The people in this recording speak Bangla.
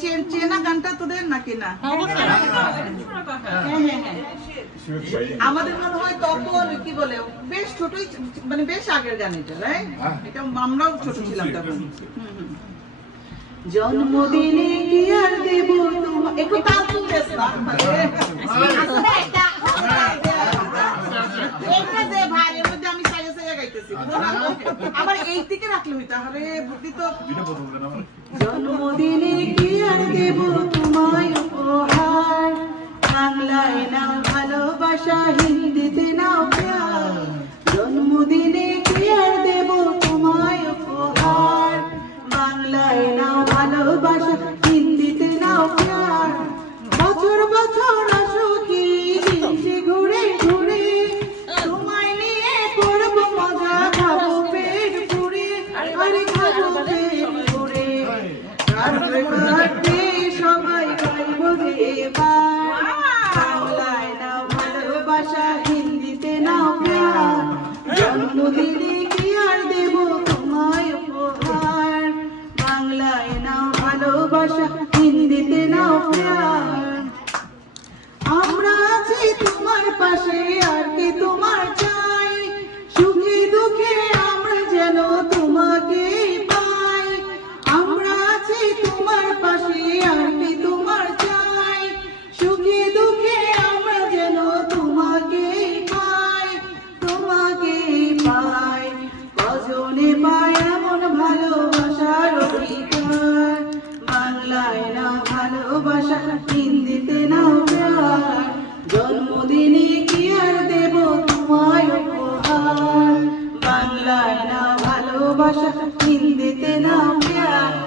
চেনা গানটা তোদের নাকি না? হ্যাঁ হ্যাঁ হ্যাঁ আমাদের মনে হয় তখন কি বলে বেশ ছোটই মানে বেশ আগের গান এটা রাইট এটা আমরাও ছোট ছিলাম তখন। জন্মদিনে কি আর দেব একটু তাল তুলতেছ না আসলে এটা এটা যে ভাই এর মধ্যে আমি সাইয়া সাইয়া গাইতেছি আবার এই দিকে রাখলে হইতো আরে বুদ্ধি তো। জন্মদিনে দেব তোমায় উপহার বাংলায় নাও ভালোবাসা হিন্দিতে নাও প্যার জন্মদিনে কি আর দেব তোমায় উপহার বাংলায় নাও ভালোবাসা হিন্দিতে নাও প্যার বছর বছর আসো কি দিনটি ঘুরে ঘুরে তোমায় নিয়ে করব মজা খাব পেট পুরে আরে খাব পেট পুরে Happy বাংলায় নাও ভালোবাসা, হিন্দিতে নাও প্যার। আমরা আছি তোমার পাশে, আর কি তোমার চাই? সুখে দুঃখে আমরা যেন না ভালোবাসা হিন্দিতে না প্যার